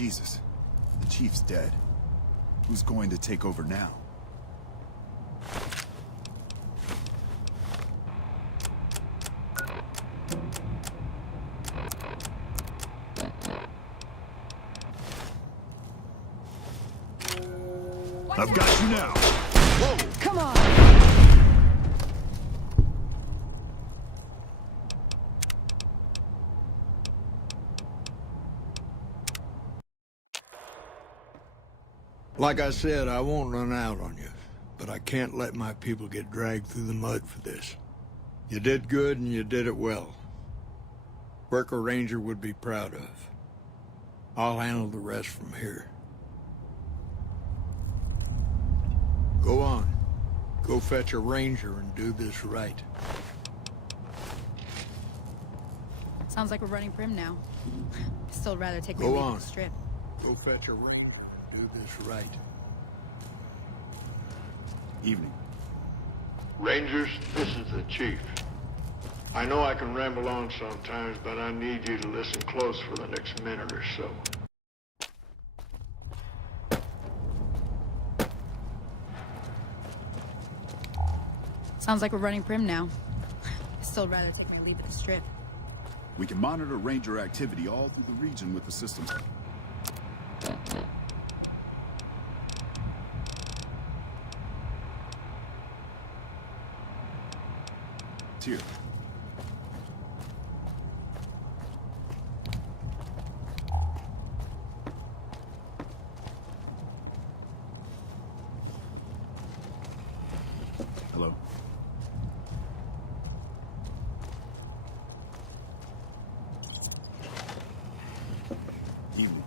Jesus, the chief's dead. Who's going to take over now? I've got you now. Whoa! Come on! Like I said, I won't run out on you, but I can't let my people get dragged through the mud for this. You did good and you did it well. Work a ranger would be proud of. I'll handle the rest from here. Go on. Go fetch a ranger and do this right. Sounds like we're running prim now. Still rather take my Go leave on. at the strip. Go fetch a ranger and do this right. Evening. Rangers, this is the chief. I know I can ramble on sometimes, but I need you to listen close for the next minute or so. Sounds like we're running prim now. Still rather take my leave at the strip. We can monitor ranger activity all through the region with the systems. It's here. Hello. Evening.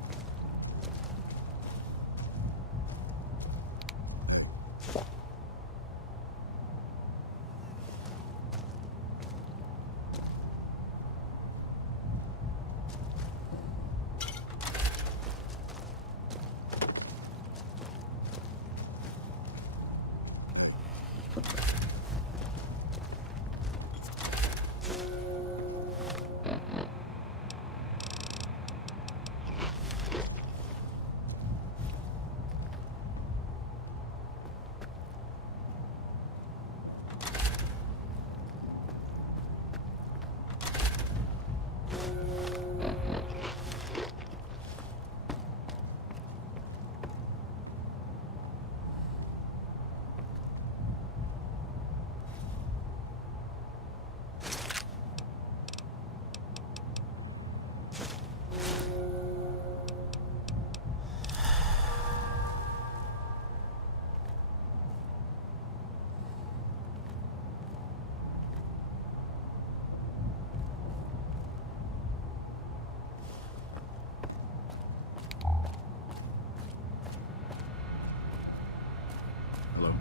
Hello.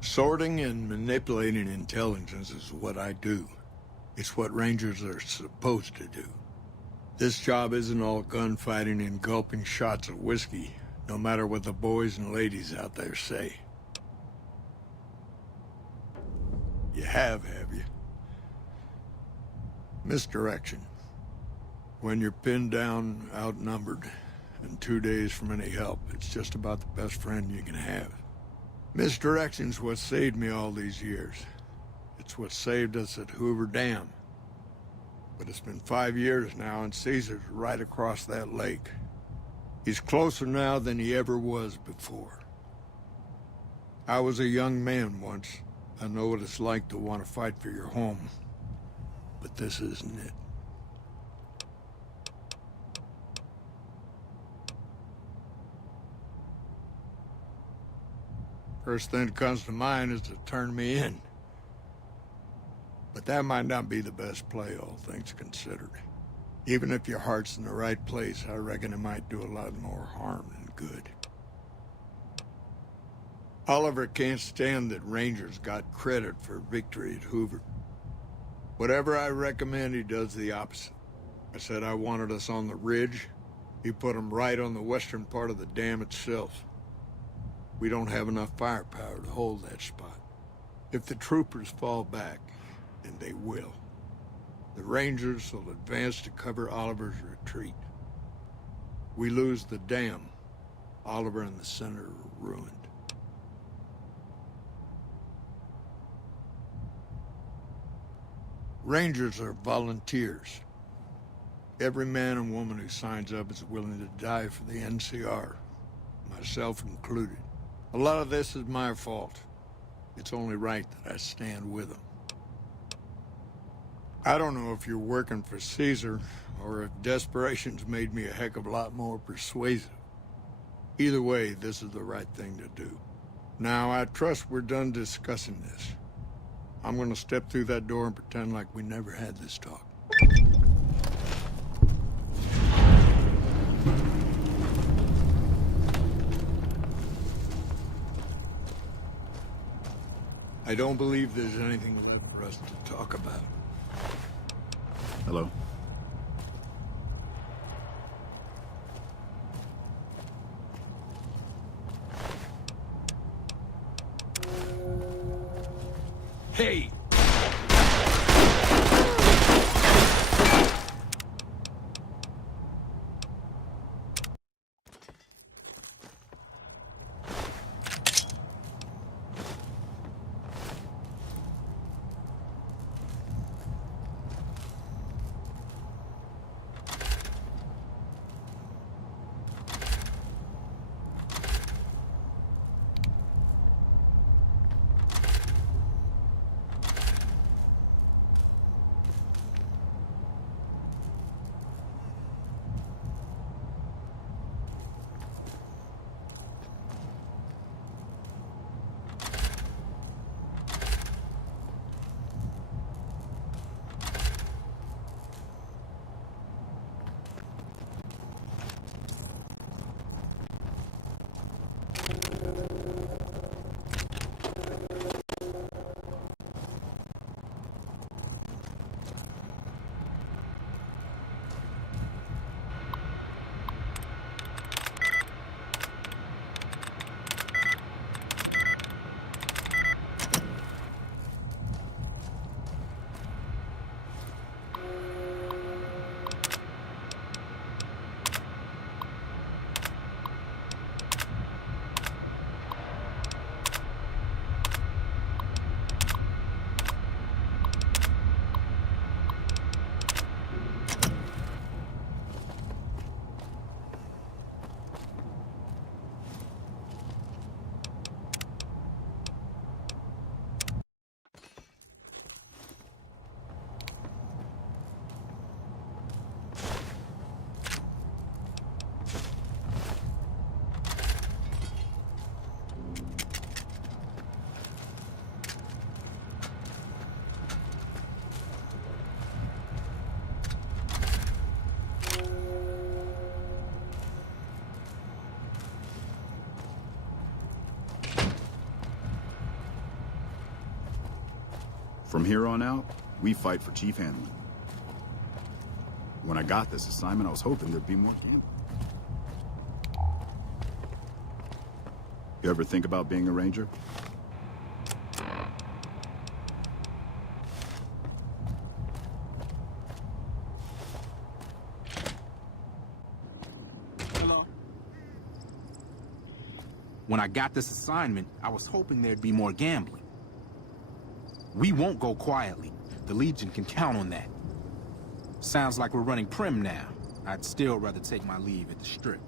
Sorting and manipulating intelligence is what I do. It's what rangers are supposed to do. This job isn't all gunfighting and gulping shots of whiskey, no matter what the boys and ladies out there say. You have you? Misdirection. When you're pinned down, outnumbered, and 2 days from any help, it's just about the best friend you can have. Misdirection's what saved me all these years. It's what saved us at Hoover Dam. But it's been 5 years now, and Caesar's right across that lake. He's closer now than he ever was before. I was a young man once. I know what it's like to want to fight for your home. But this isn't it. First thing that comes to mind is to turn me in. But that might not be the best play, all things considered. Even if your heart's in the right place, I reckon it might do a lot more harm than good. Oliver can't stand that Rangers got credit for victory at Hoover. Whatever I recommend, he does the opposite. I said I wanted us on the ridge. He put them right on the western part of the dam itself. We don't have enough firepower to hold that spot. If the troopers fall back, and they will, the Rangers will advance to cover Oliver's retreat. We lose the dam. Oliver and the center are ruined. Rangers are volunteers. Every man and woman who signs up is willing to die for the NCR, myself included. A lot of this is my fault. It's only right that I stand with them. I don't know if you're working for Caesar, or if desperation's made me a heck of a lot more persuasive. Either way, this is the right thing to do. Now, I trust we're done discussing this. I'm gonna step through that door and pretend like we never had this talk. I don't believe there's anything left for us to talk about. Hello? Hey! From here on out, we fight for Chief Hanlon. When I got this assignment, I was hoping there'd be more gambling. You ever think about being a ranger? Hello? When I got this assignment, I was hoping there'd be more gambling. We won't go quietly. The Legion can count on that. Sounds like we're running prim now. I'd still rather take my leave at the Strip.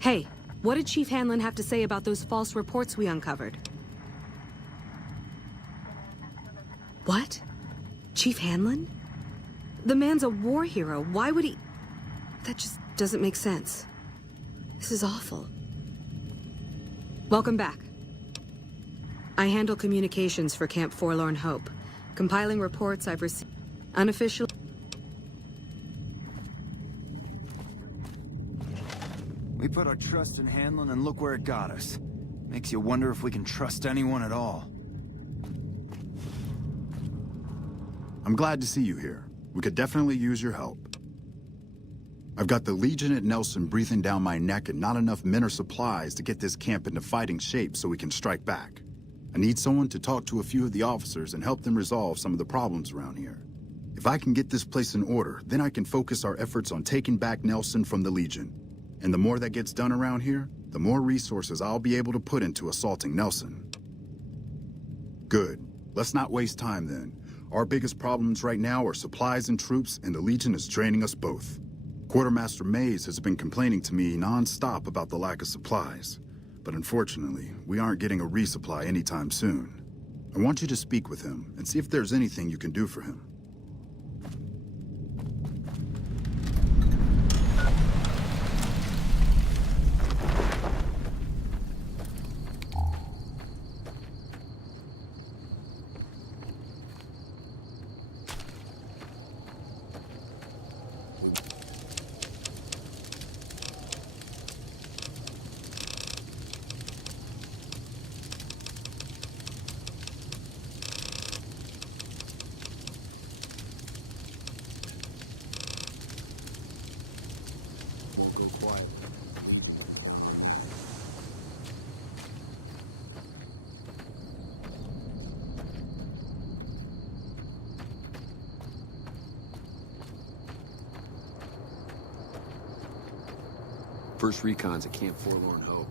Hey, what did Chief Hanlon have to say about those false reports we uncovered? What? Chief Hanlon? The man's a war hero. Why would he... That just doesn't make sense. This is awful. Welcome back. I handle communications for Camp Forlorn Hope, compiling reports I've received unofficially. We put our trust in Hanlon and look where it got us. Makes you wonder if we can trust anyone at all. I'm glad to see you here. We could definitely use your help. I've got the Legion at Nelson breathing down my neck and not enough men or supplies to get this camp into fighting shape so we can strike back. I need someone to talk to a few of the officers and help them resolve some of the problems around here. If I can get this place in order, then I can focus our efforts on taking back Nelson from the Legion. And the more that gets done around here, the more resources I'll be able to put into assaulting Nelson. Good. Let's not waste time then. Our biggest problems right now are supplies and troops, and the Legion is draining us both. Quartermaster Mays has been complaining to me non-stop about the lack of supplies. But unfortunately, we aren't getting a resupply anytime soon. I want you to speak with him and see if there's anything you can do for him. Won't go quiet. First recon's at Camp Forlorn Hope.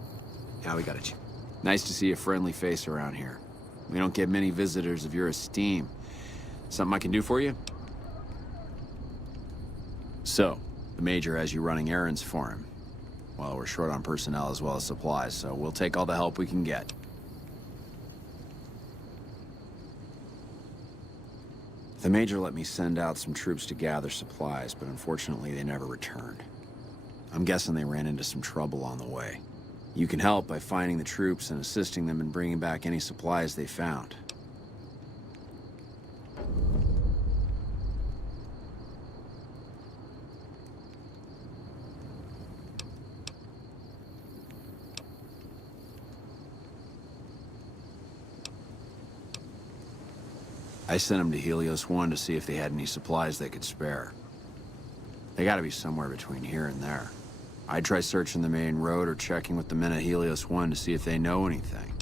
Now we got a Nice to see a friendly face around here. We don't get many visitors of your esteem. Something I can do for you? So, the Major has you running errands for him. Well, we're short on personnel as well as supplies, so we'll take all the help we can get. The Major let me send out some troops to gather supplies, but unfortunately they never returned. I'm guessing they ran into some trouble on the way. You can help by finding the troops and assisting them in bringing back any supplies they found. I sent them to Helios 1 to see if they had any supplies they could spare. They gotta be somewhere between here and there. I'd try searching the main road or checking with the men at Helios 1 to see if they know anything.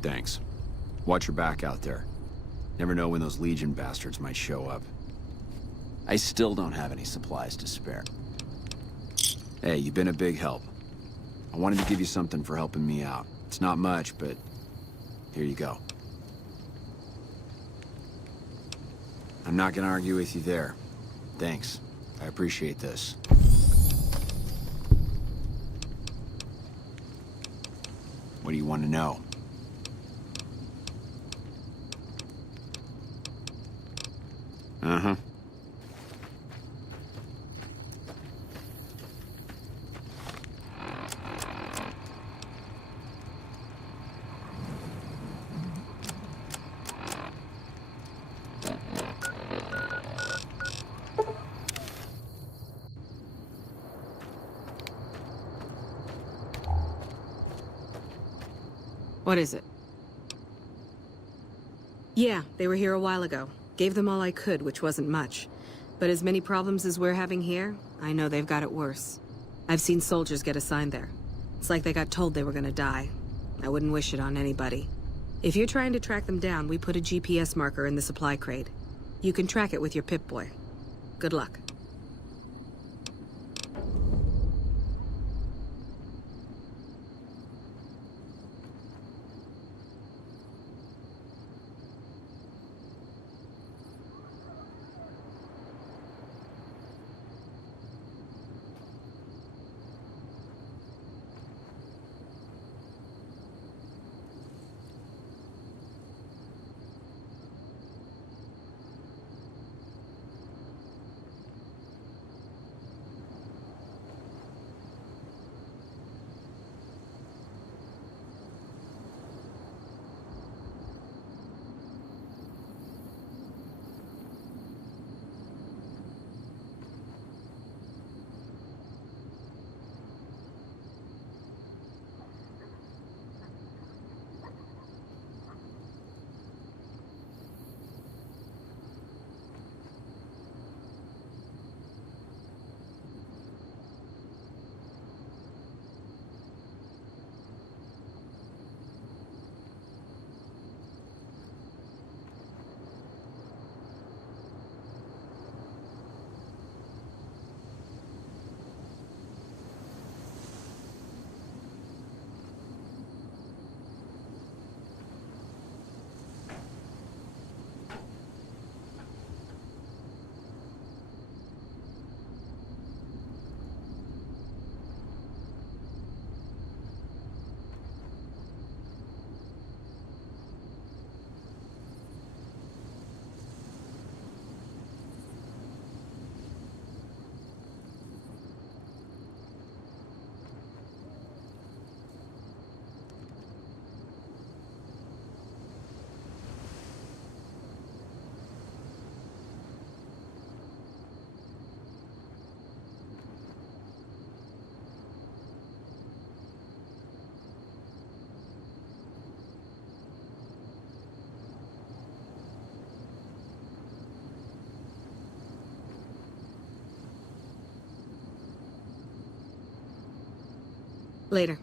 Thanks. Watch your back out there. Never know when those Legion bastards might show up. I still don't have any supplies to spare. Hey, you've been a big help. I wanted to give you something for helping me out. It's not much, but here you go. I'm not gonna argue with you there. Thanks. I appreciate this. What do you want to know? Uh-huh. What is it? Yeah, they were here a while ago. Gave them all I could, which wasn't much. But as many problems as we're having here, I know they've got it worse. I've seen soldiers get assigned there. It's like they got told they were gonna die. I wouldn't wish it on anybody. If you're trying to track them down, we put a GPS marker in the supply crate. You can track it with your Pip-Boy. Good luck. Later.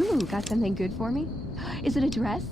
Ooh, got something good for me? Is it a dress?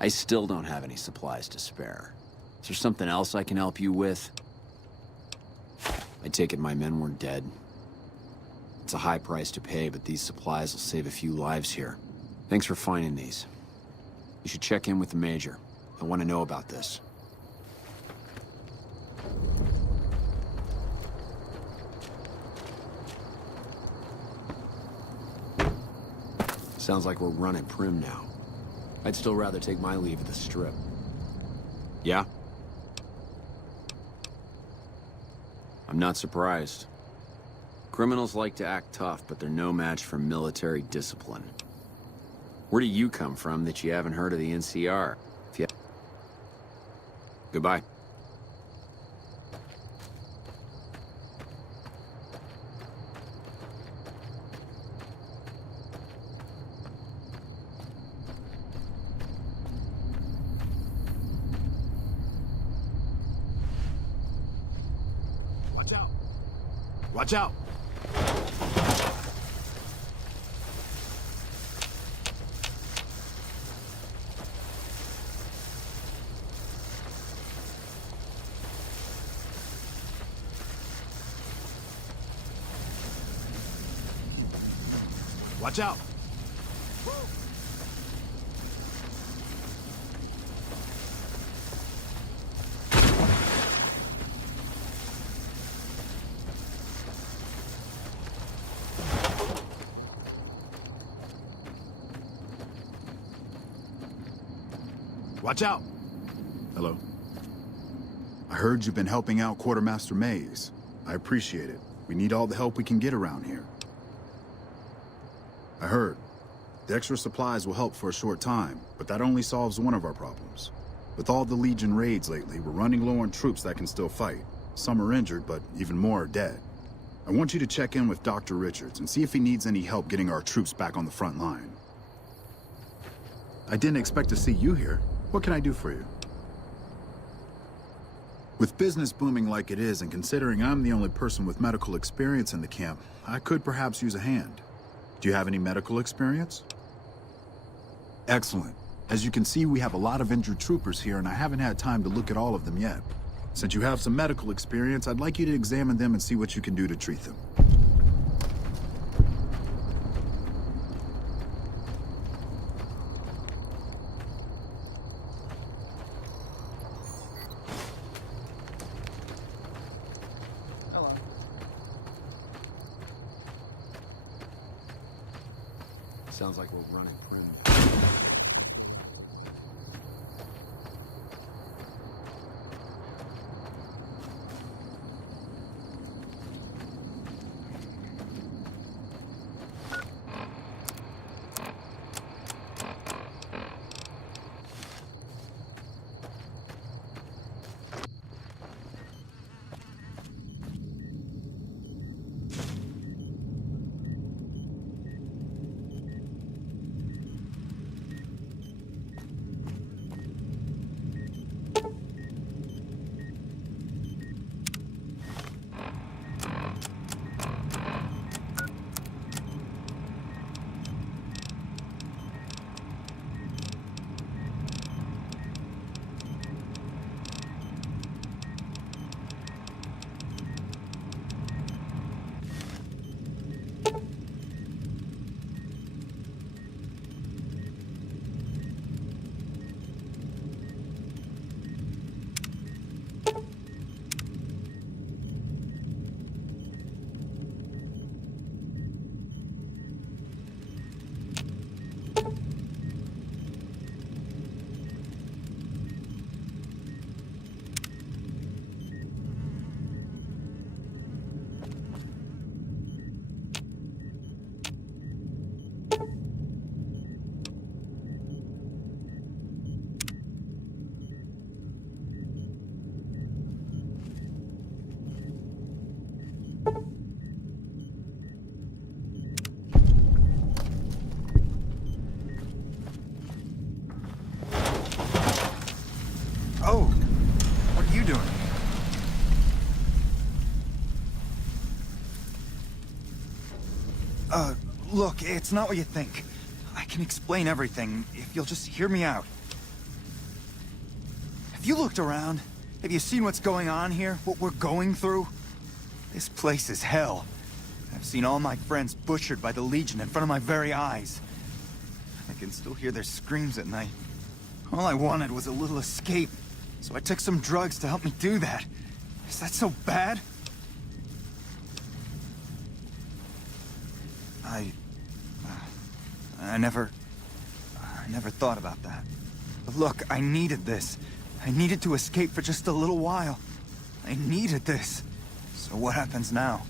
I still don't have any supplies to spare. Is there something else I can help you with? I take it my men were dead. It's a high price to pay, but these supplies will save a few lives here. Thanks for finding these. You should check in with the Major. I want to know about this. Sounds like we're running prim now. I'd still rather take my leave of the Strip. Yeah? I'm not surprised. Criminals like to act tough, but they're no match for military discipline. Where do you come from that you haven't heard of the NCR? If you... Goodbye. Watch out! Watch out! Watch out! Watch out! Hello. I heard you've been helping out Quartermaster Mays. I appreciate it. We need all the help we can get around here. I heard. The extra supplies will help for a short time, but that only solves one of our problems. With all the Legion raids lately, we're running low on troops that can still fight. Some are injured, but even more are dead. I want you to check in with Dr. Richards and see if he needs any help getting our troops back on the front line. I didn't expect to see you here. What can I do for you? With business booming like it is, and considering I'm the only person with medical experience in the camp, I could perhaps use a hand. Do you have any medical experience? Excellent. As you can see, we have a lot of injured troopers here, and I haven't had time to look at all of them yet. Since you have some medical experience, I'd like you to examine them and see what you can do to treat them. Hello. Sounds like we're running prim. Oh, what are you doing? Look, it's not what you think. I can explain everything if you'll just hear me out. Have you looked around? Have you seen what's going on here? What we're going through? This place is hell. I've seen all my friends butchered by the Legion in front of my very eyes. I can still hear their screams at night. All I wanted was a little escape, so I took some drugs to help me do that. Is that so bad? I never thought about that. But look, I needed this. I needed to escape for just a little while. I needed this. So what happens now?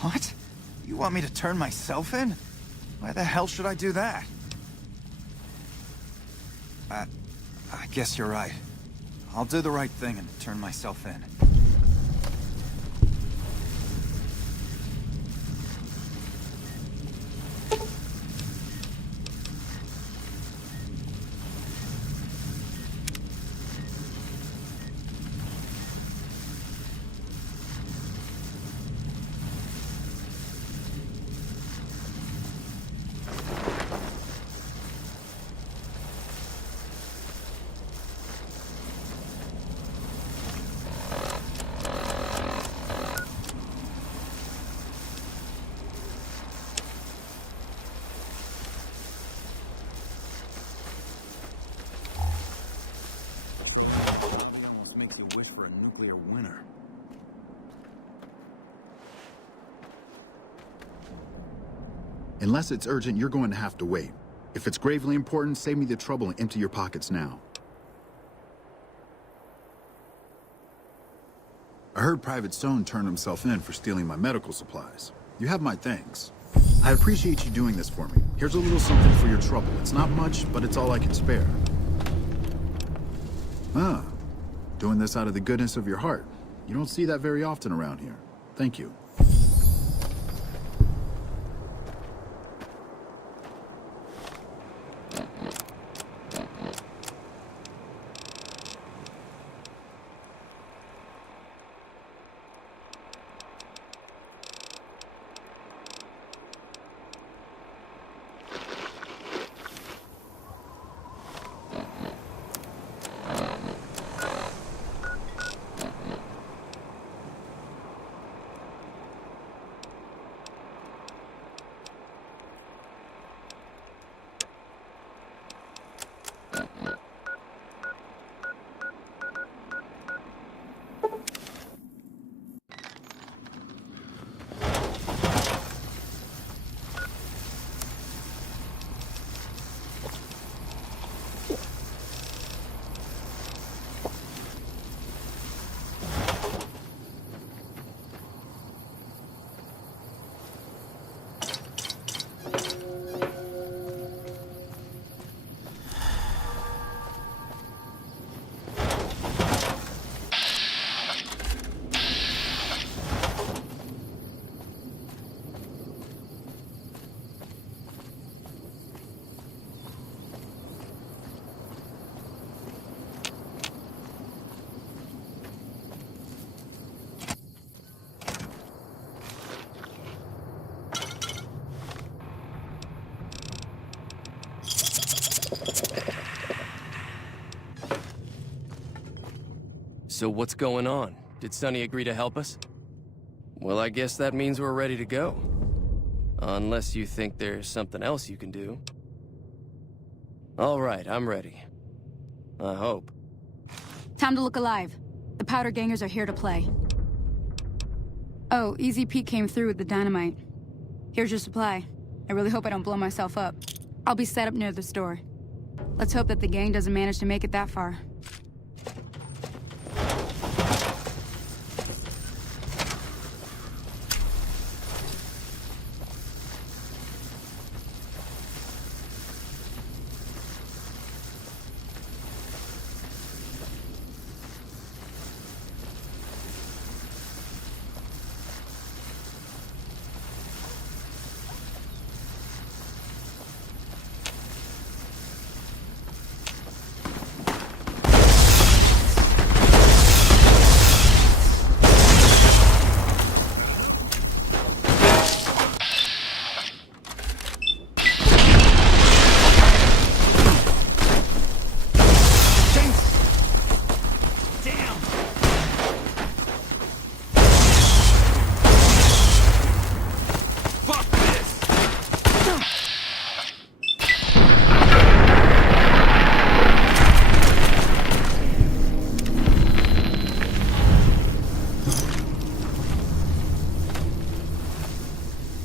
What? You want me to turn myself in? Why the hell should I do that? I guess you're right. I'll do the right thing and turn myself in. Unless it's urgent, you're going to have to wait. If it's gravely important, save me the trouble and empty your pockets now. I heard Private Stone turned himself in for stealing my medical supplies. You have my thanks. I appreciate you doing this for me. Here's a little something for your trouble. It's not much, but it's all I can spare. Ah, doing this out of the goodness of your heart. You don't see that very often around here. Thank you. So what's going on? Did Sonny agree to help us? Well, I guess that means we're ready to go. Unless you think there's something else you can do. All right, I'm ready. I hope. Time to look alive. The powder gangers are here to play. Oh, Easy Pete came through with the dynamite. Here's your supply. I really hope I don't blow myself up. I'll be set up near the store. Let's hope that the gang doesn't manage to make it that far.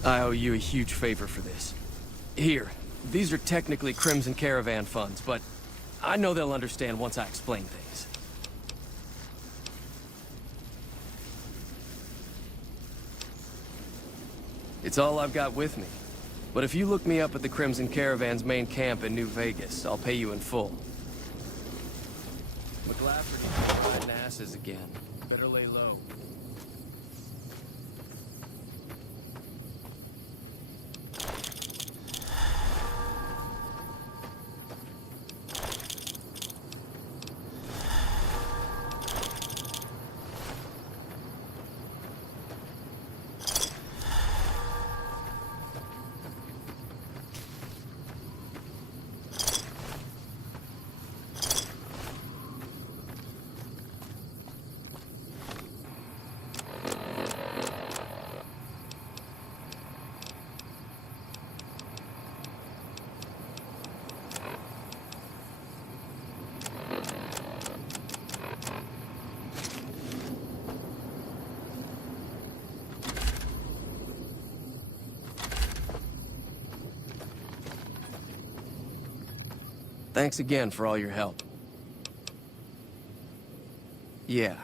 I owe you a huge favor for this. Here, these are technically Crimson Caravan funds, but I know they'll understand once I explain things. It's all I've got with me. But if you look me up at the Crimson Caravan's main camp in New Vegas, I'll pay you in full. McLaughlin riding asses again. Better lay low. Thanks again for all your help. Yeah.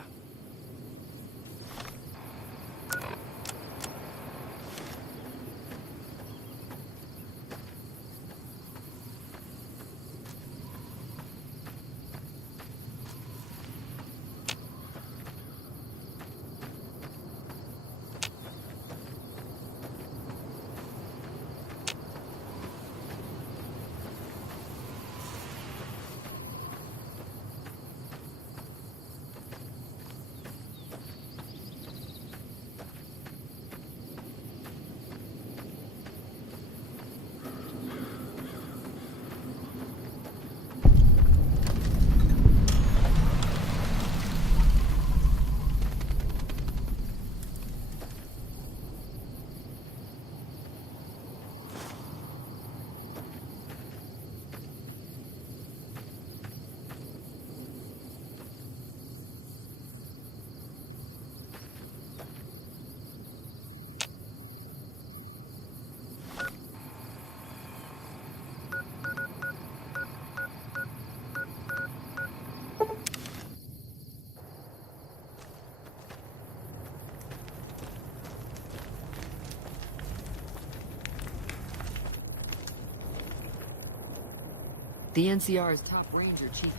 The NCR's top ranger chief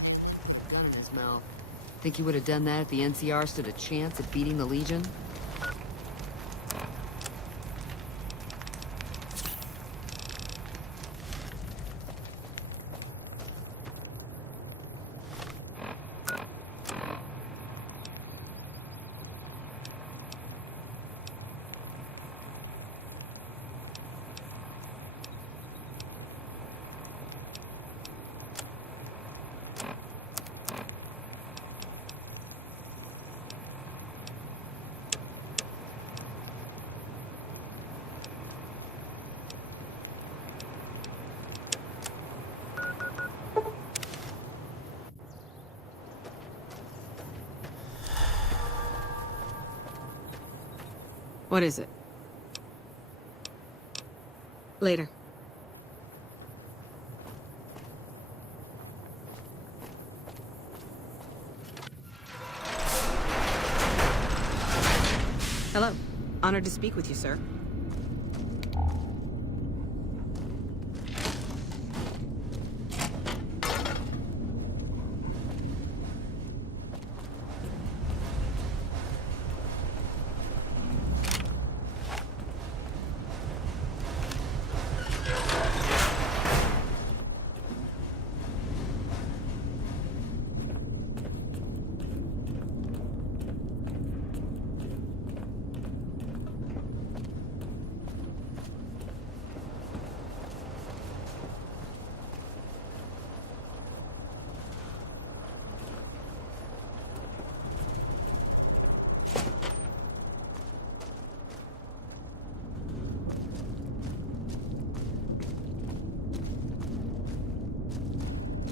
gun in his mouth. Think he would have done that if the NCR stood a chance at beating the Legion? What is it? Later. Hello. Honored to speak with you, sir.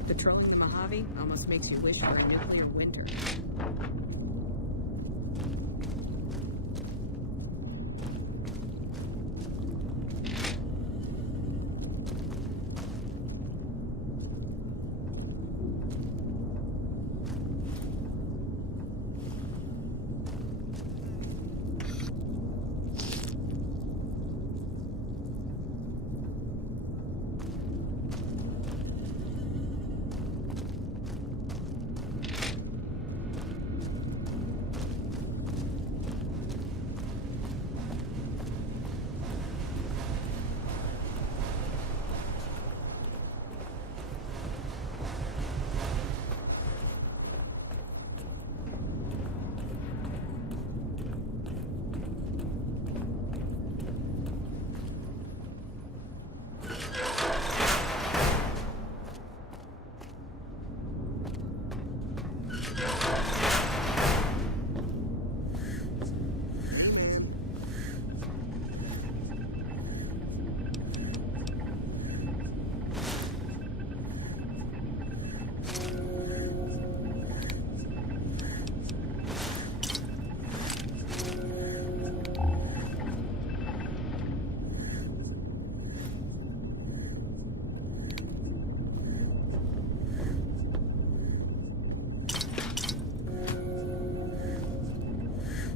Patrolling the Mojave almost makes you wish for a nuclear winter.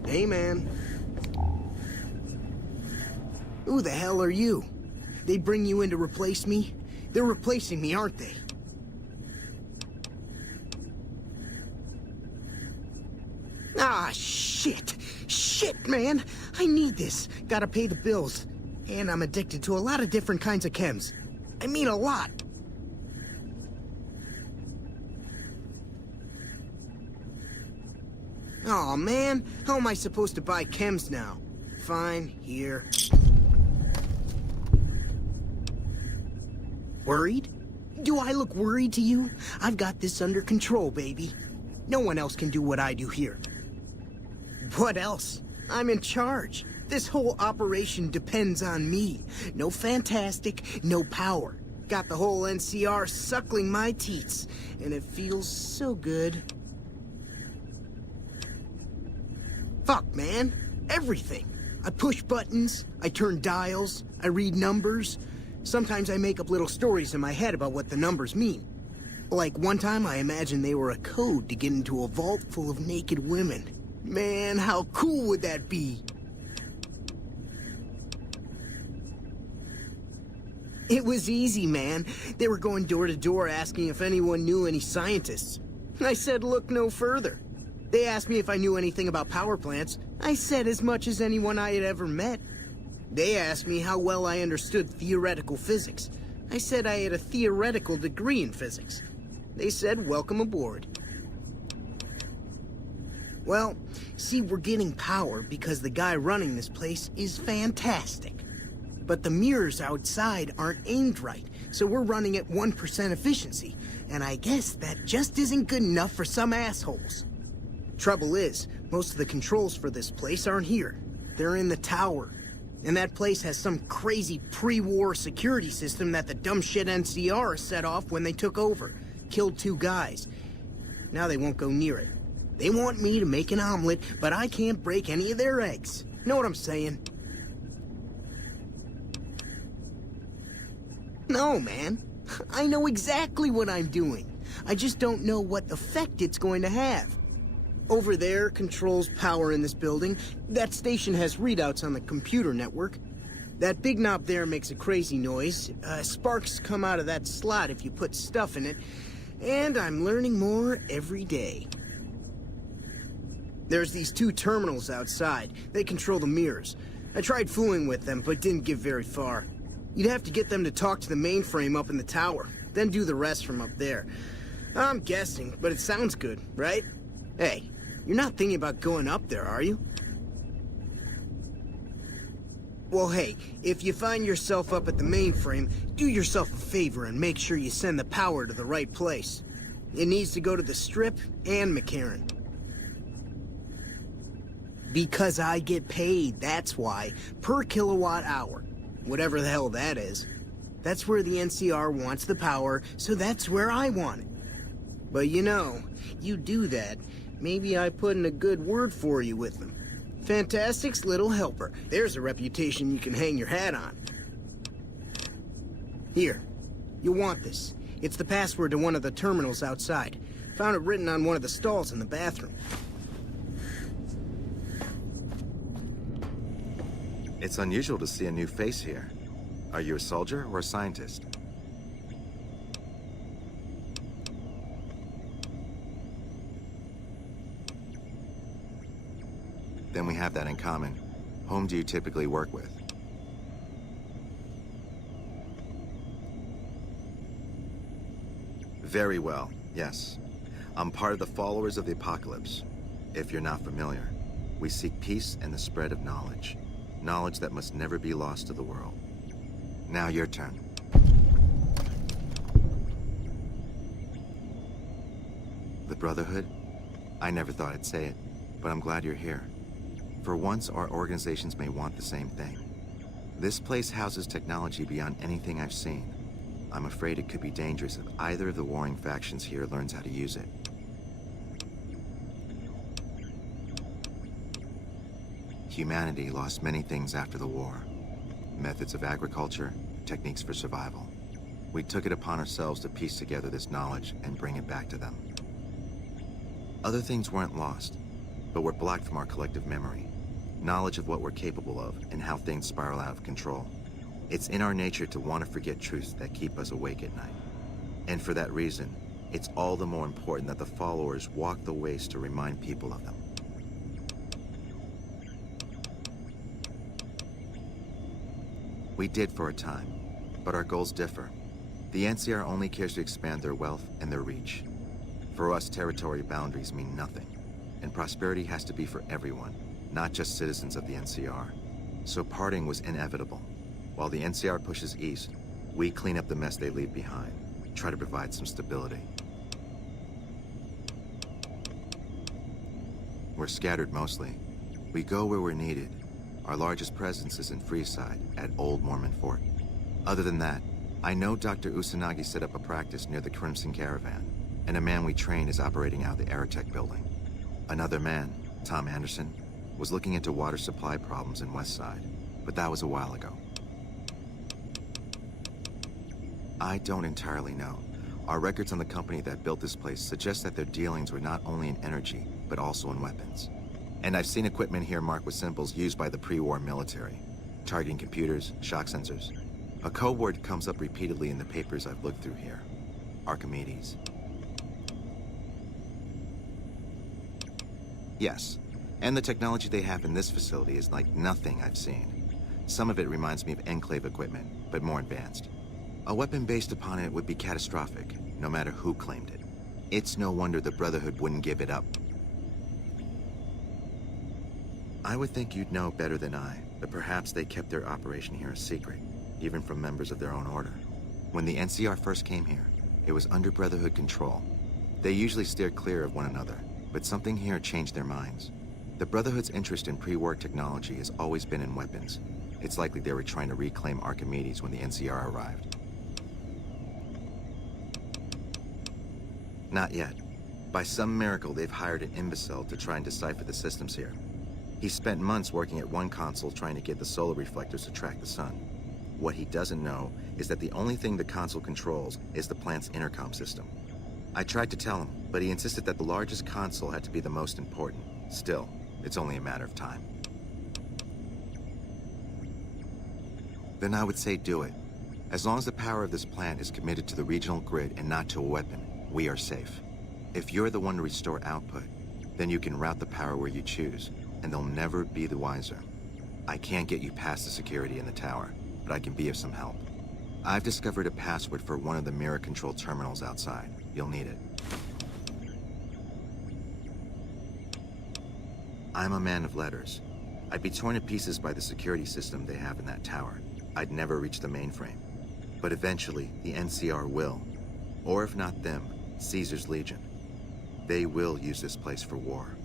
Hey, man. Who the hell are you? They bring you in to replace me? They're replacing me, aren't they? Ah, shit. Shit, man. I need this. Gotta pay the bills. And I'm addicted to a lot of different kinds of chems. I mean a lot. Aw, man. How am I supposed to buy chems now? Fine, here. Worried? Do I look worried to you? I've got this under control, baby. No one else can do what I do here. What else? I'm in charge. This whole operation depends on me. No fantastic, no power. Got the whole NCR suckling my teats, and it feels so good. Fuck, man. Everything. I push buttons, I turn dials, I read numbers. Sometimes I make up little stories in my head about what the numbers mean. Like one time I imagined they were a code to get into a vault full of naked women. Man, how cool would that be? It was easy, man. They were going door to door asking if anyone knew any scientists. I said look no further. They asked me if I knew anything about power plants. I said as much as anyone I had ever met. They asked me how well I understood theoretical physics. I said I had a theoretical degree in physics. They said welcome aboard. Well, see, we're getting power because the guy running this place is fantastic. But the mirrors outside aren't aimed right, so we're running at 1% efficiency. And I guess that just isn't good enough for some assholes. Trouble is, most of the controls for this place aren't here. They're in the tower. And that place has some crazy pre-war security system that the dumb shit NCR set off when they took over. Killed 2 guys. Now they won't go near it. They want me to make an omelet, but I can't break any of their eggs. Know what I'm saying? No, man. I know exactly what I'm doing. I just don't know what effect it's going to have. Over there controls power in this building. That station has readouts on the computer network. That big knob there makes a crazy noise. Sparks come out of that slot if you put stuff in it. And I'm learning more every day. There's these 2 terminals outside. They control the mirrors. I tried fooling with them, but didn't get very far. You'd have to get them to talk to the mainframe up in the tower, then do the rest from up there. I'm guessing, but it sounds good, right? Hey, you're not thinking about going up there, are you? Well, hey, if you find yourself up at the mainframe, do yourself a favor and make sure you send the power to the right place. It needs to go to the Strip and McCarran. Because I get paid, that's why. Per kilowatt hour. Whatever the hell that is. That's where the NCR wants the power, so that's where I want it. But you know, you do that, maybe I put in a good word for you with them. Fantastic's little helper. There's a reputation you can hang your hat on. Here, you'll want this. It's the password to one of the terminals outside. Found it written on one of the stalls in the bathroom. It's unusual to see a new face here. Are you a soldier or a scientist? Then we have that in common. Whom do you typically work with? Very well, yes. I'm part of the Followers of the Apocalypse. If you're not familiar, we seek peace and the spread of knowledge. Knowledge that must never be lost to the world. Now your turn. The Brotherhood? I never thought I'd say it, but I'm glad you're here. For once, our organizations may want the same thing. This place houses technology beyond anything I've seen. I'm afraid it could be dangerous if either of the warring factions here learns how to use it. Humanity lost many things after the war. Methods of agriculture, techniques for survival. We took it upon ourselves to piece together this knowledge and bring it back to them. Other things weren't lost. but we're blocked from our collective memory. Knowledge of what we're capable of and how things spiral out of control. It's in our nature to want to forget truths that keep us awake at night. And for that reason, it's all the more important that the followers walk the ways to remind people of them. We did for a time, but our goals differ. The NCR only cares to expand their wealth and their reach. For us, territory boundaries mean nothing, and prosperity has to be for everyone, not just citizens of the NCR. So parting was inevitable. While the NCR pushes east, we clean up the mess they leave behind, try to provide some stability. We're scattered mostly. We go where we're needed. Our largest presence is in Freeside, at Old Mormon Fort. Other than that, I know Dr. Usanagi set up a practice near the Crimson Caravan, and a man we train is operating out of the Aerotech building. Another man, Tom Anderson, was looking into water supply problems in Westside, but that was a while ago. I don't entirely know. Our records on the company that built this place suggest that their dealings were not only in energy, but also in weapons. And I've seen equipment here marked with symbols used by the pre-war military. Targeting computers, shock sensors. A code word comes up repeatedly in the papers I've looked through here. Archimedes. Yes, and the technology they have in this facility is like nothing I've seen. Some of it reminds me of Enclave equipment, but more advanced. A weapon based upon it would be catastrophic, no matter who claimed it. It's no wonder the Brotherhood wouldn't give it up. I would think you'd know better than I, but perhaps they kept their operation here a secret, even from members of their own order. When the NCR first came here, it was under Brotherhood control. They usually steered clear of one another, but something here changed their minds. The Brotherhood's interest in pre-war technology has always been in weapons. It's likely they were trying to reclaim Archimedes when the NCR arrived. Not yet. By some miracle, they've hired an imbecile to try and decipher the systems here. He spent months working at one console trying to get the solar reflectors to track the sun. What he doesn't know is that the only thing the console controls is the plant's intercom system. I tried to tell him, but he insisted that the largest console had to be the most important. Still, it's only a matter of time. Then I would say do it. As long as the power of this plant is committed to the regional grid and not to a weapon, we are safe. If you're the one to restore output, then you can route the power where you choose, and they'll never be the wiser. I can't get you past the security in the tower, but I can be of some help. I've discovered a password for one of the mirror control terminals outside. You'll need it. I'm a man of letters. I'd be torn to pieces by the security system they have in that tower. I'd never reach the mainframe. But eventually, the NCR will. Or if not them, Caesar's Legion. They will use this place for war.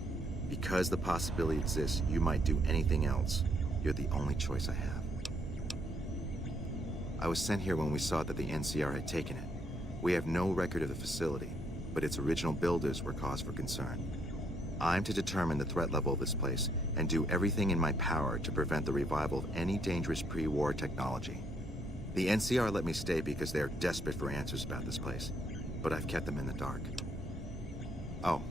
Because the possibility exists you might do anything else, you're the only choice I have. I was sent here when we saw that the NCR had taken it. We have no record of the facility, but its original builders were cause for concern. I'm to determine the threat level of this place and do everything in my power to prevent the revival of any dangerous pre-war technology. The NCR let me stay because they are desperate for answers about this place, but I've kept them in the dark. Oh,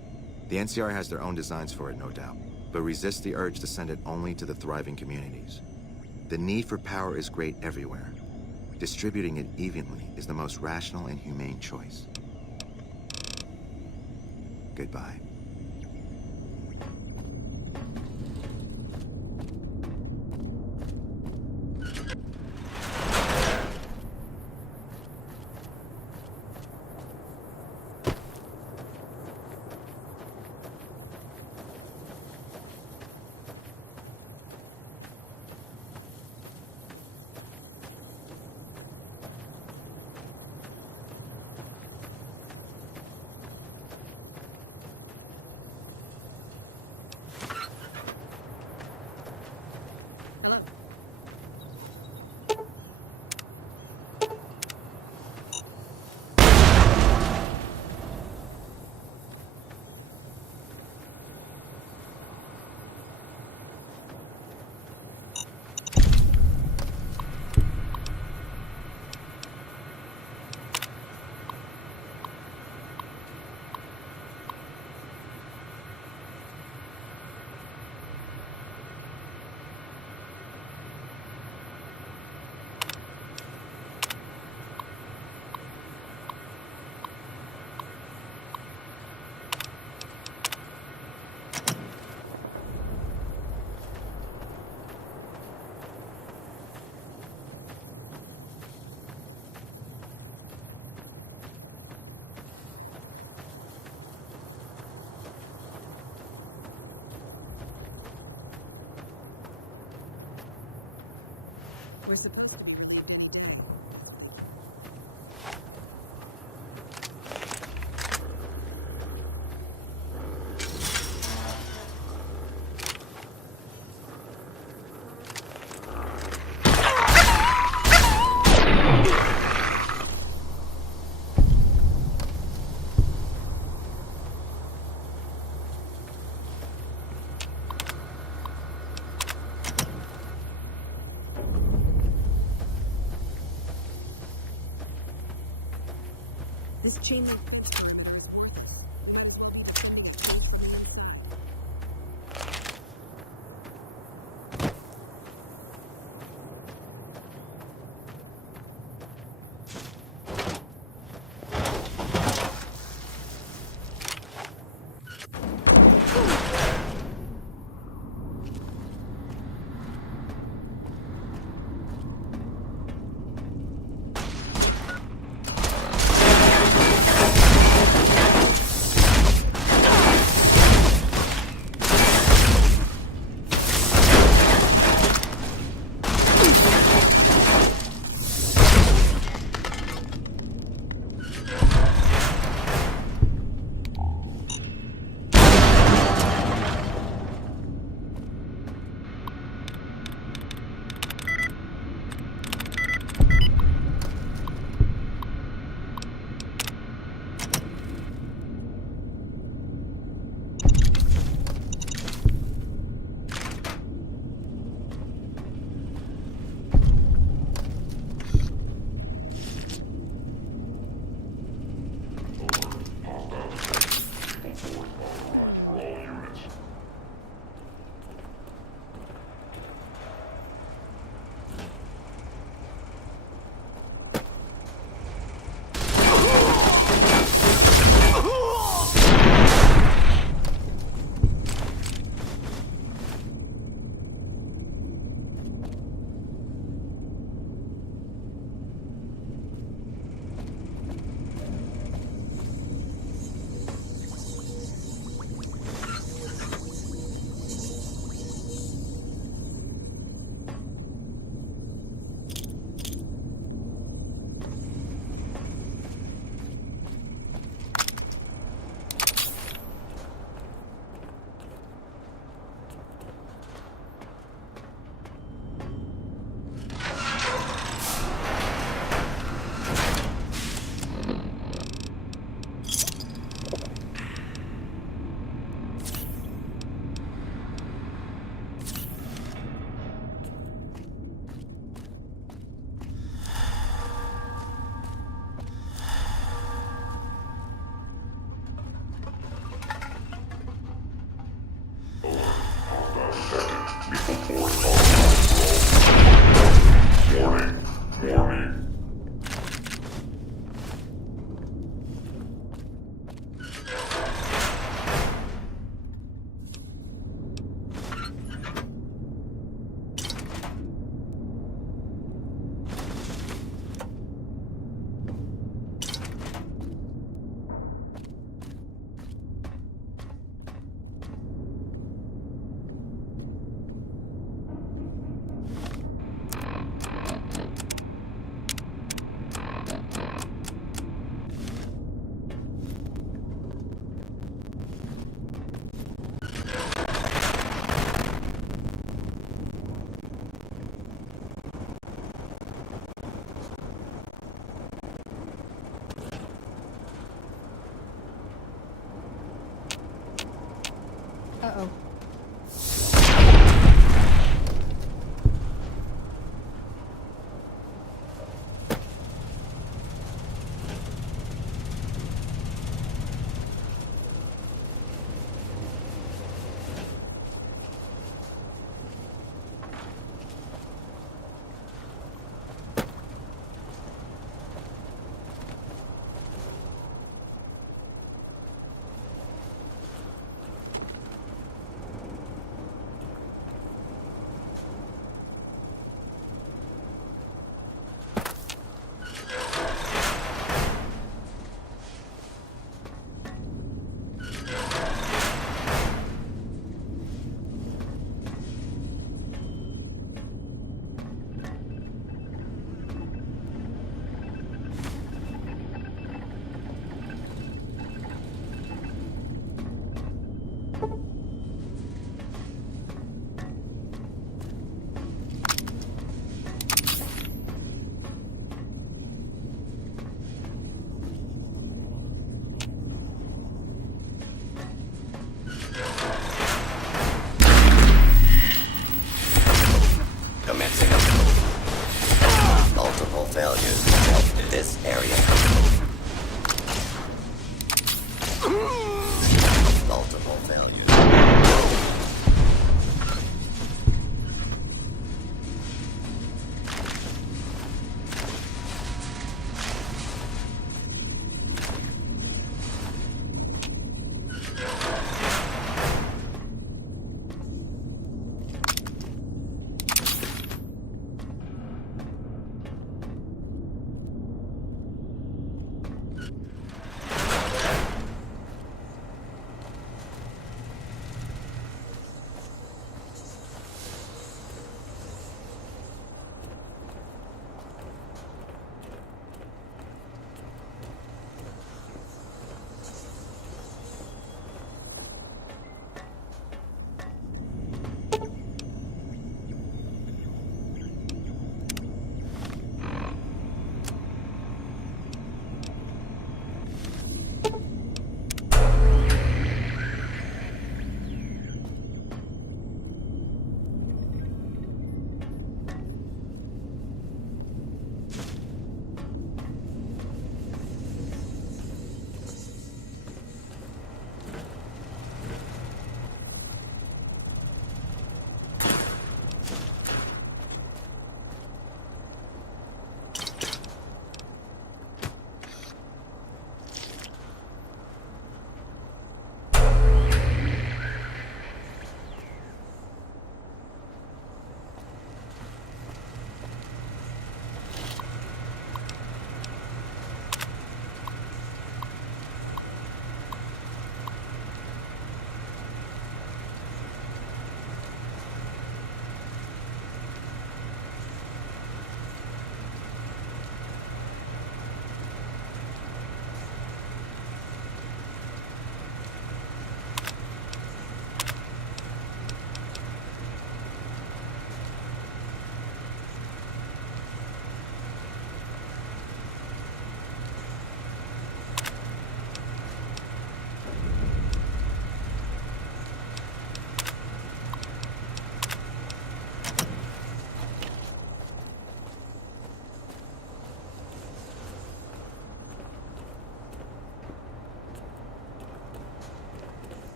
the NCR has their own designs for it, no doubt, but resists the urge to send it only to the thriving communities. The need for power is great everywhere. Distributing it evenly is the most rational and humane choice. Goodbye. We're supposed. This chain link.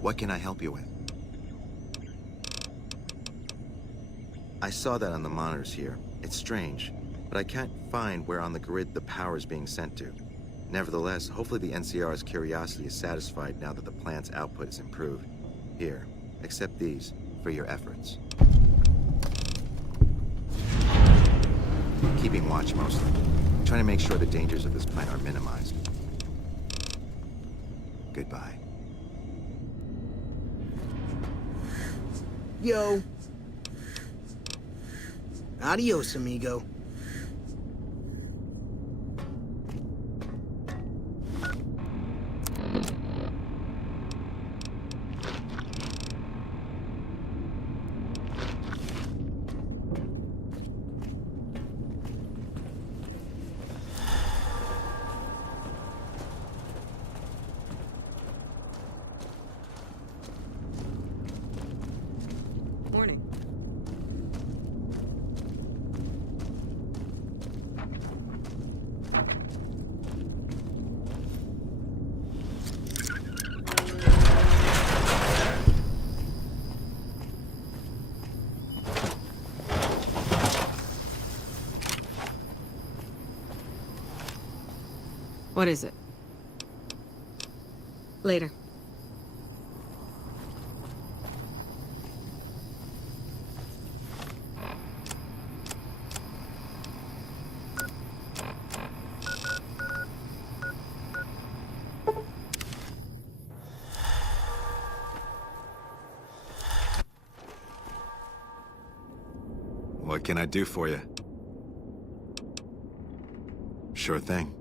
What can I help you with? I saw that on the monitors here. It's strange, but I can't find where on the grid the power is being sent to. Nevertheless, hopefully the NCR's curiosity is satisfied now that the plant's output is improved. Here, accept these for your efforts. Keeping watch mostly. Trying to make sure the dangers of this plant are minimized. Goodbye. Yo. Adios, amigo. Morning. What is it? Later. What can I do for you? Sure thing.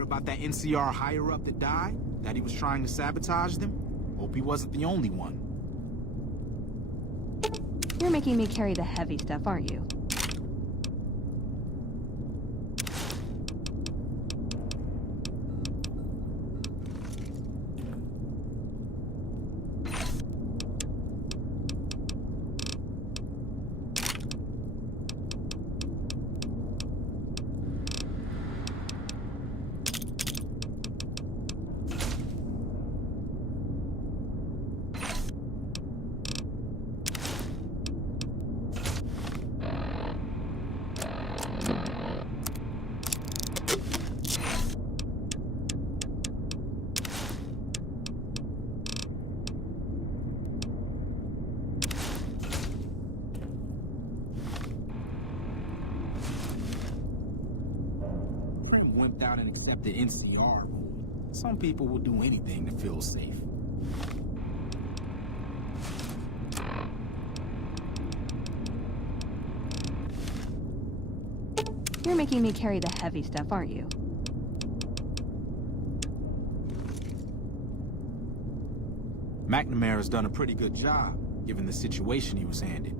About that NCR higher-up that died? That he was trying to sabotage them? Hope he wasn't the only one. You're making me carry the heavy stuff, aren't you? Wimped out and accepted NCR rule. Some people will do anything to feel safe. You're making me carry the heavy stuff, aren't you? McNamara's done a pretty good job, given the situation he was handed.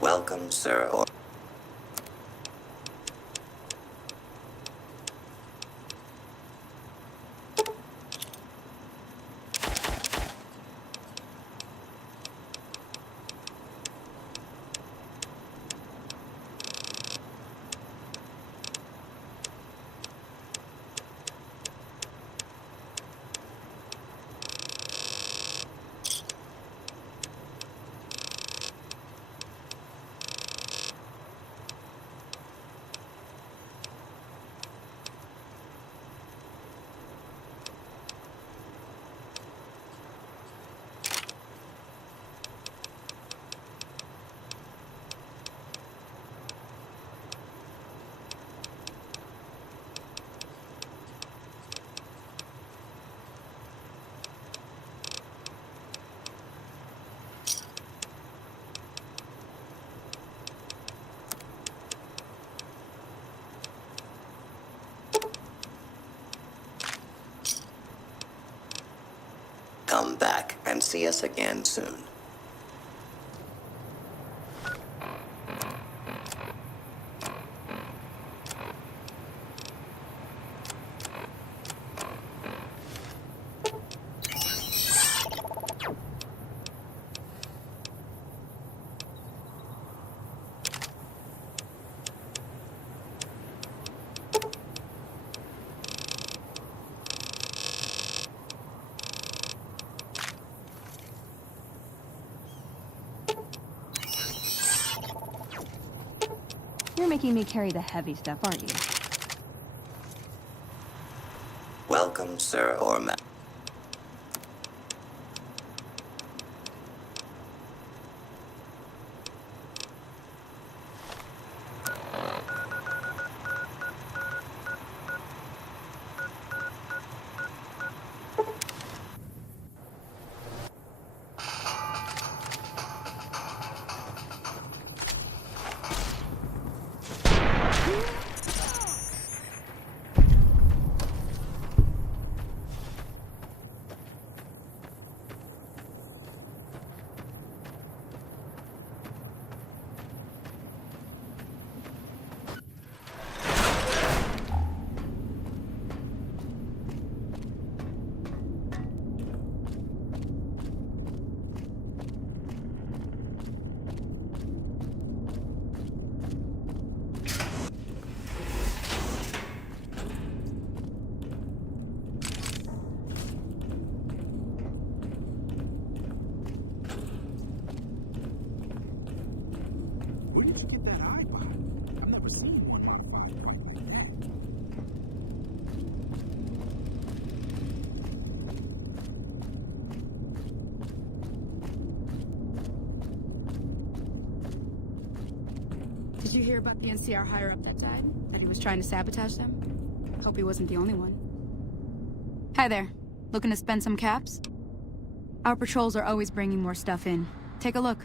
Welcome, sir. Come back and see us again soon. You're making me carry the heavy stuff, aren't you? Welcome, sir or ma'am. Where did you get that iPod? I've never seen one. Did you hear about the NCR higher-up that died? That he was trying to sabotage them? Hope he wasn't the only one. Hi there. Looking to spend some caps? Our patrols are always bringing more stuff in. Take a look.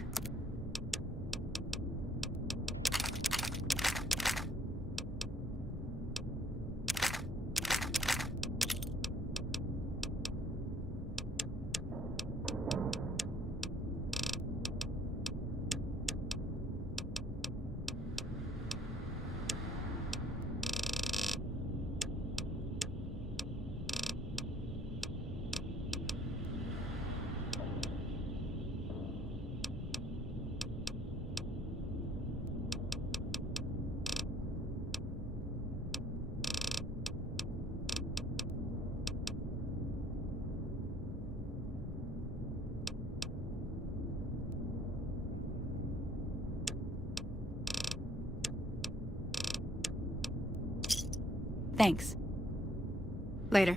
Thanks. Later.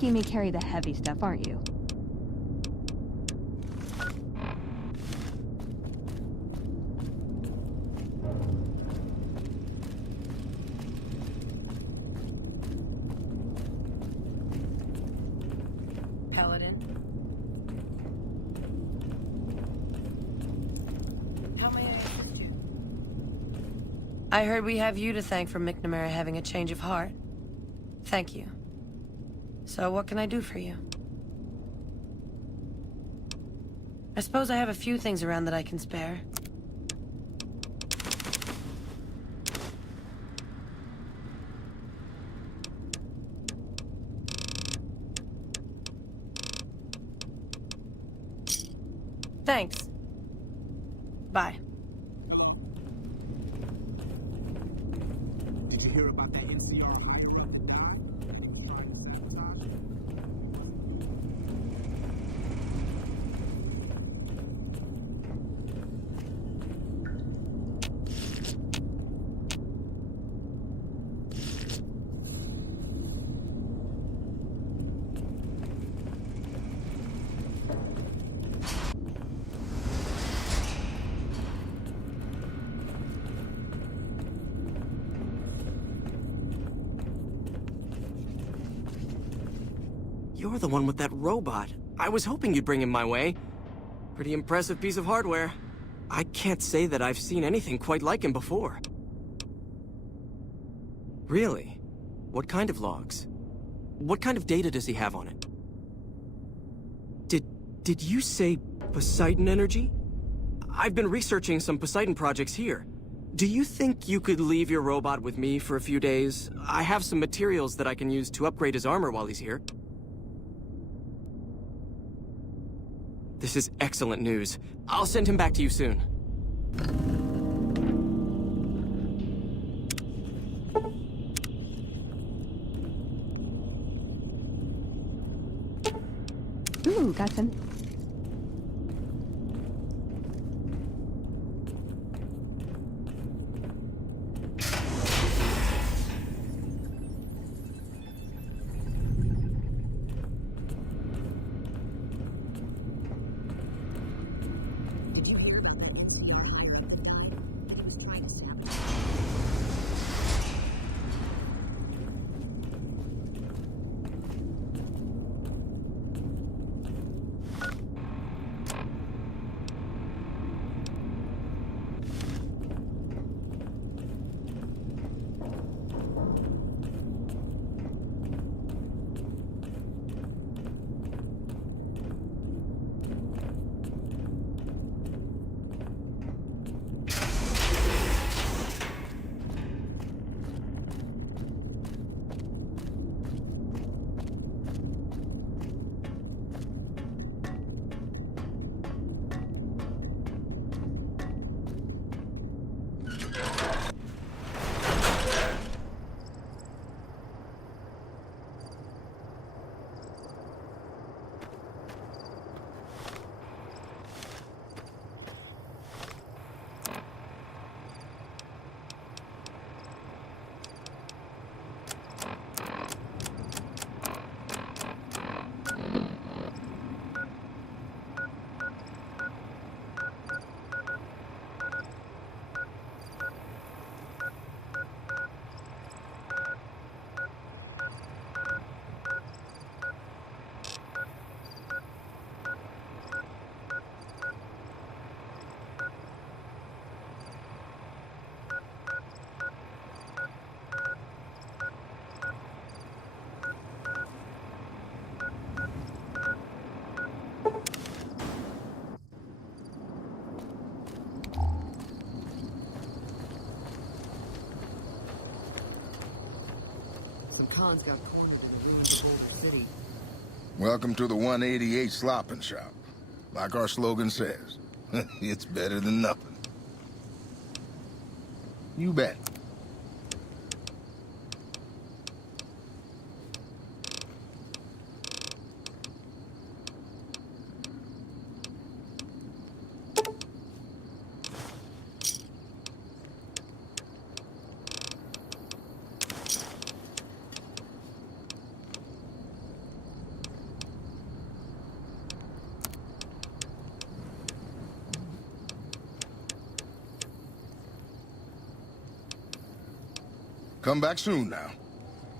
making me carry the heavy stuff, aren't you? Paladin. How may I assist you? I heard we have you to thank for McNamara having a change of heart. Thank you. So what can I do for you? I suppose I have a few things around that I can spare. Thanks. Bye. Did you hear about that NCR highway? You're the one with that robot. I was hoping you'd bring him my way. Pretty impressive piece of hardware. I can't say that I've seen anything quite like him before. Really? What kind of logs? What kind of data does he have on it? Did you say Poseidon energy? I've been researching some Poseidon projects here. Do you think you could leave your robot with me for a few days? I have some materials that I can use to upgrade his armor while he's here. This is excellent news. I'll send him back to you soon. Ooh, got some. Did you hear about that? He was trying to sabotage. Khan's got cornered in the ruins of Boulder City. Welcome to the 188 Slopping Shop. Like our slogan says, it's better than nothing. You bet. Come back soon now.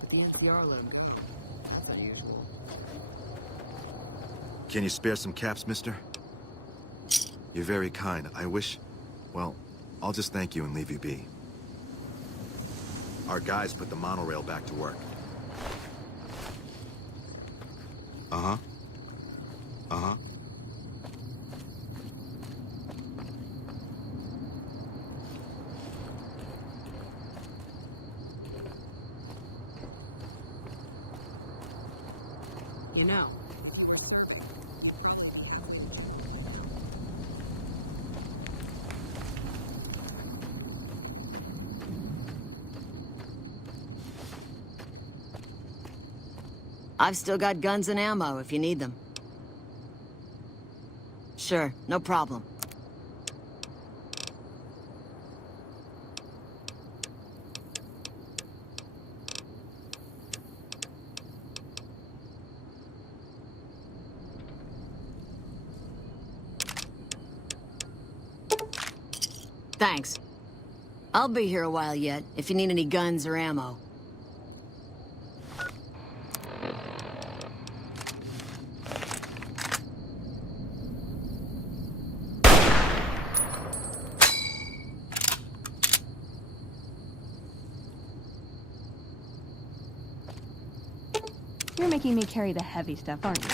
But the NCR limit, that's unusual. Can you spare some caps, mister? You're very kind. I wish... Well, I'll just thank you and leave you be. Our guys put the monorail back to work. Uh-huh. Uh-huh. You know. I've still got guns and ammo if you need them. Sure, no problem. Thanks. I'll be here a while yet, if you need any guns or ammo. You're making me carry the heavy stuff, aren't you?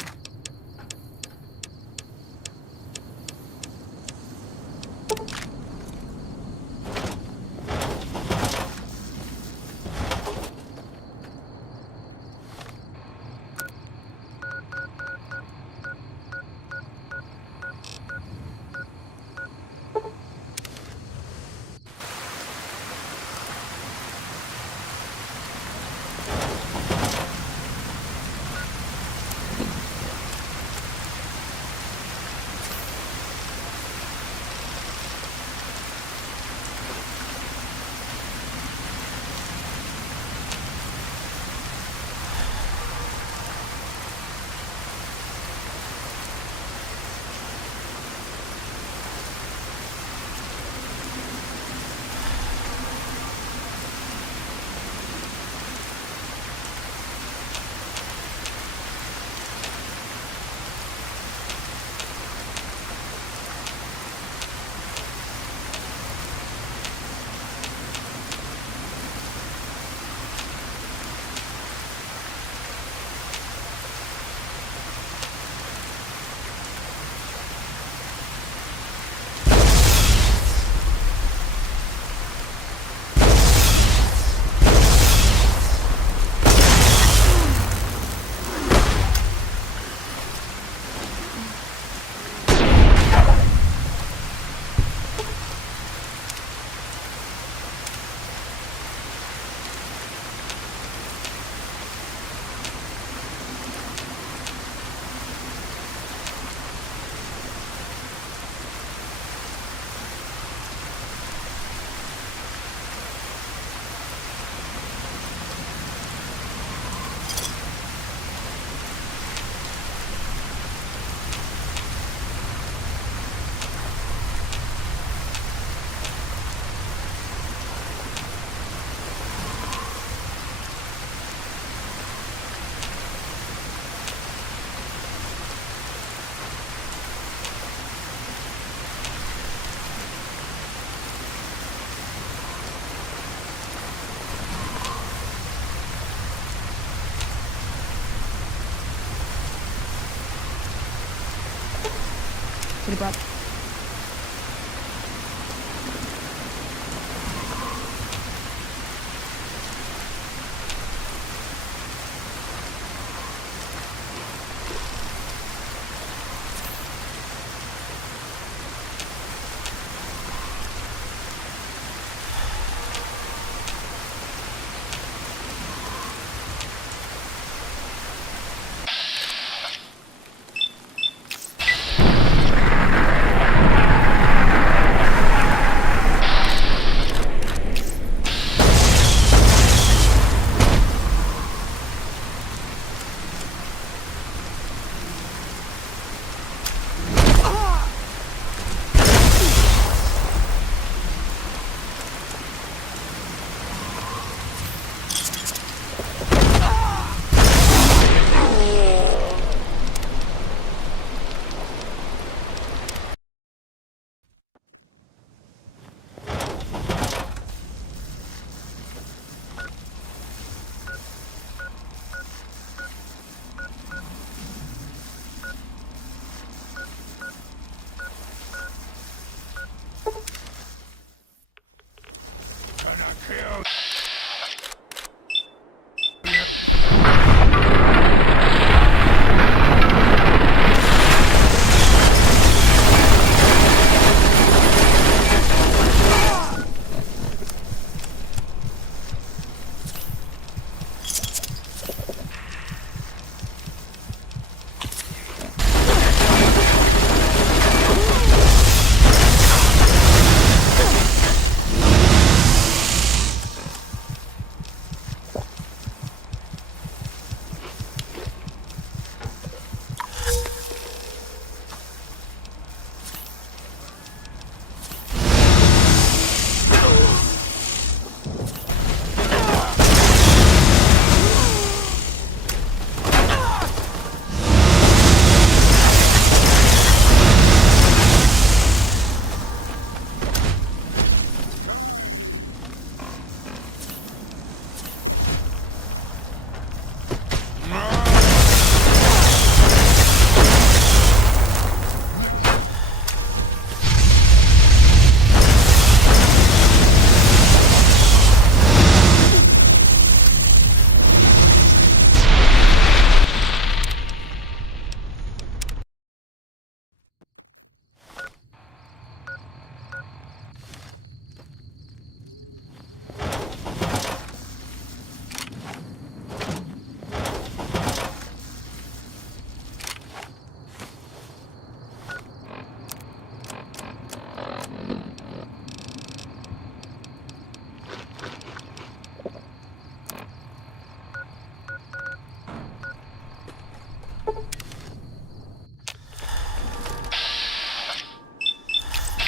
Should have brought...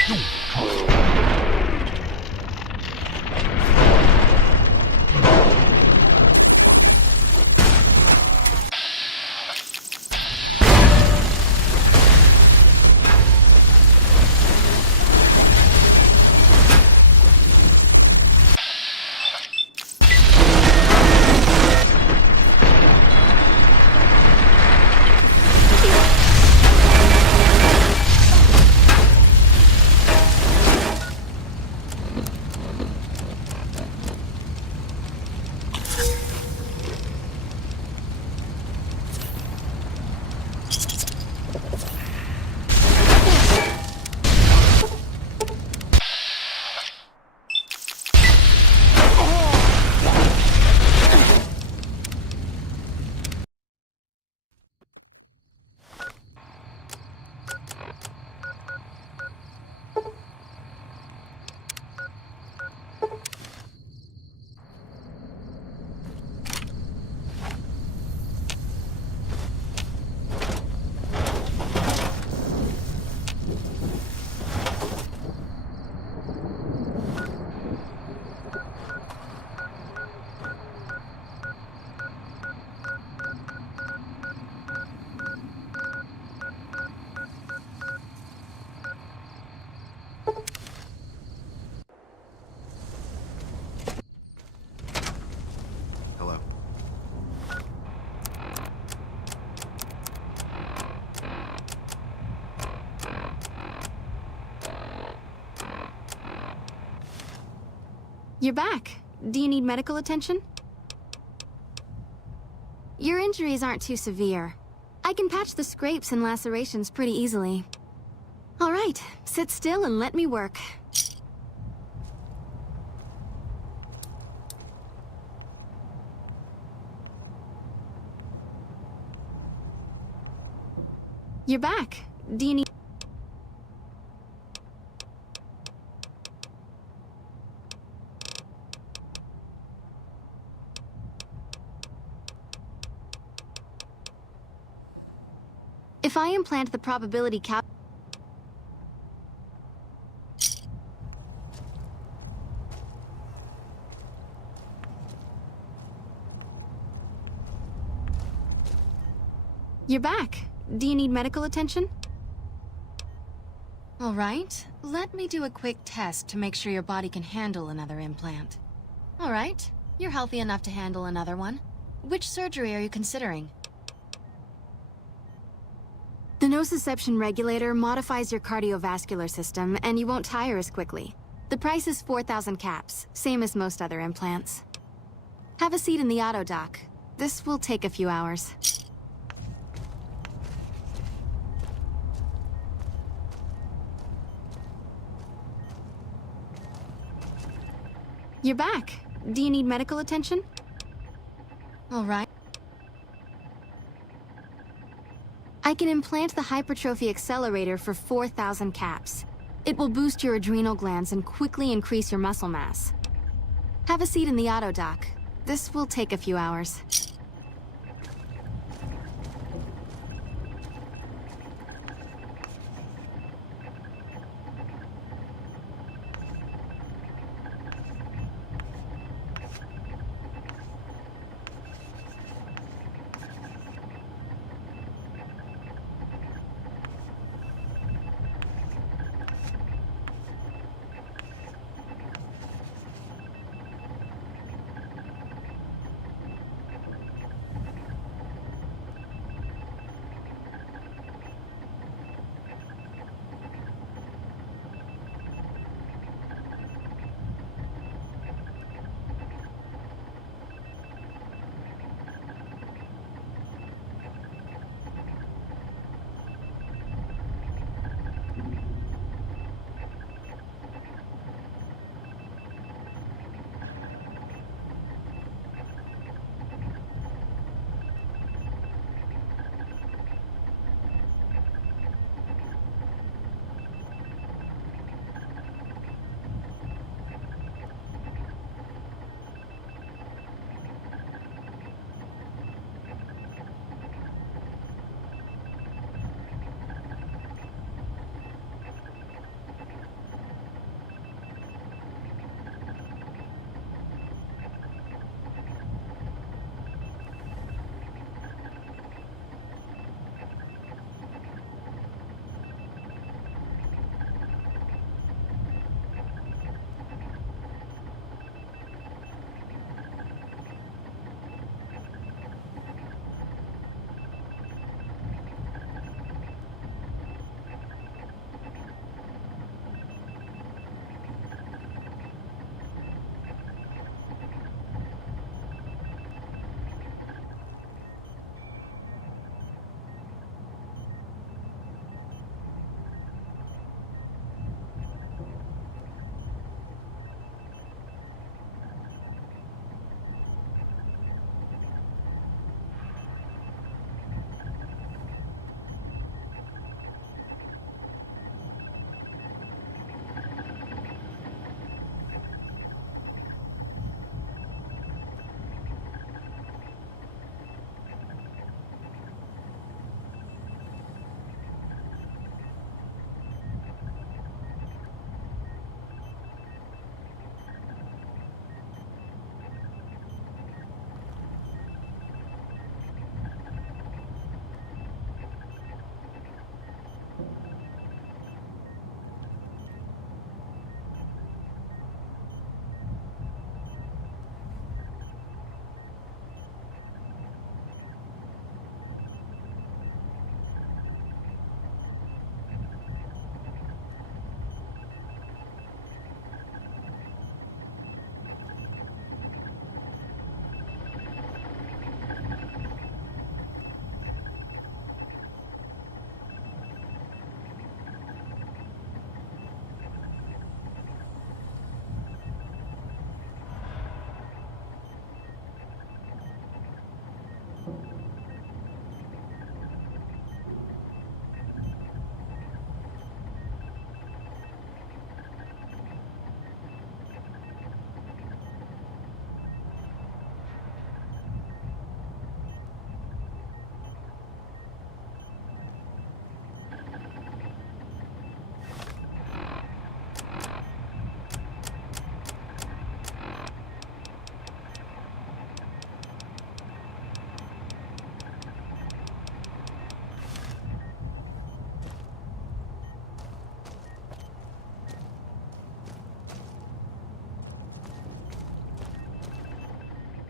Hello. You're back. Do you need medical attention? Your injuries aren't too severe. I can patch the scrapes and lacerations pretty easily. All right, sit still and let me work. You're back. Do you need... If I implant the probability cap... You're back. Do you need medical attention? All right, let me do a quick test to make sure your body can handle another implant. All right, you're healthy enough to handle another one. Which surgery are you considering? The nociception regulator modifies your cardiovascular system, and you won't tire as quickly. The price is 4,000 caps, same as most other implants. Have a seat in the auto dock. This will take a few hours. You're back. Do you need medical attention? All right. I can implant the hypertrophy accelerator for 4,000 caps. It will boost your adrenal glands and quickly increase your muscle mass. Have a seat in the auto dock. This will take a few hours.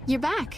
You're back.